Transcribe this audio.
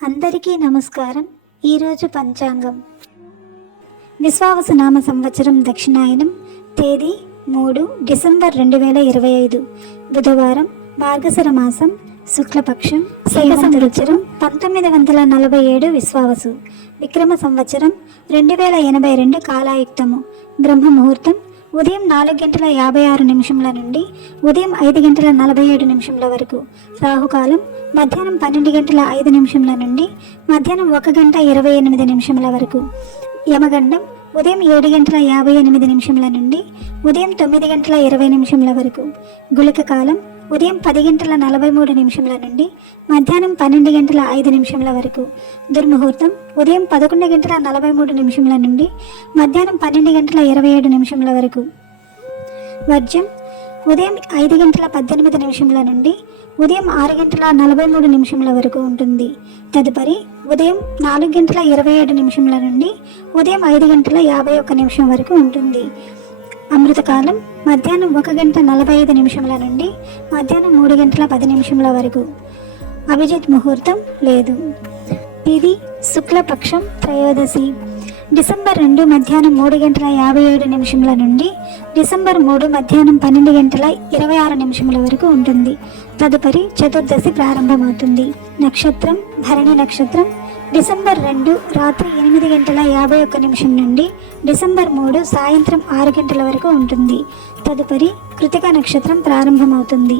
అందరికీ నమస్కారం. ఈరోజు పంచాంగం విశ్వావసు నామ సంవత్సరం దక్షిణాయనం, తేదీ 3 డిసెంబర్ 2025, బుధవారం, మార్గశిర మాసం, శుక్లపక్షం, శైవ సంవత్సరం 1947 విశ్వావసు, విక్రమ సంవత్సరం 2082 కాలాయుక్తము, బ్రహ్మ ముహూర్తం ఉదయం 4:56 నుండి ఉదయం 5:47 వరకు, రాహుకాలం మధ్యాహ్నం 12:05 నుండి మధ్యాహ్నం 1:28 వరకు, యమగండం ఉదయం 7:58 నుండి ఉదయం 9:20 వరకు, గుళిక కాలం ఉదయం 10:43 నుండి మధ్యాహ్నం 12:05 వరకు, దుర్ముహూర్తం ఉదయం 11:43 నుండి మధ్యాహ్నం 12:27 వరకు, వర్జ్యం ఉదయం 5:18 నుండి ఉదయం 6:43 వరకు ఉంటుంది. తదుపరి ఉదయం 4:27 నుండి ఉదయం 5:51 వరకు ఉంటుంది. అమృతకాలం మధ్యాహ్నం 1:45 నుండి మధ్యాహ్నం 3:10 వరకు. అభిజిత్ ముహూర్తం లేదు. ఇది శుక్లపక్షం త్రయోదశి, డిసెంబర్ 2 మధ్యాహ్నం 3:57 నుండి డిసెంబర్ 3 మధ్యాహ్నం 12:26 వరకు ఉంటుంది. తదుపరి చతుర్దశి ప్రారంభమవుతుంది. నక్షత్రం భరణి నక్షత్రం, డిసెంబర్ 2 రాత్రి 8:51 నుండి డిసెంబర్ 3 సాయంత్రం 6 గంటల వరకు ఉంటుంది. తదుపరి కృతిక నక్షత్రం ప్రారంభమవుతుంది.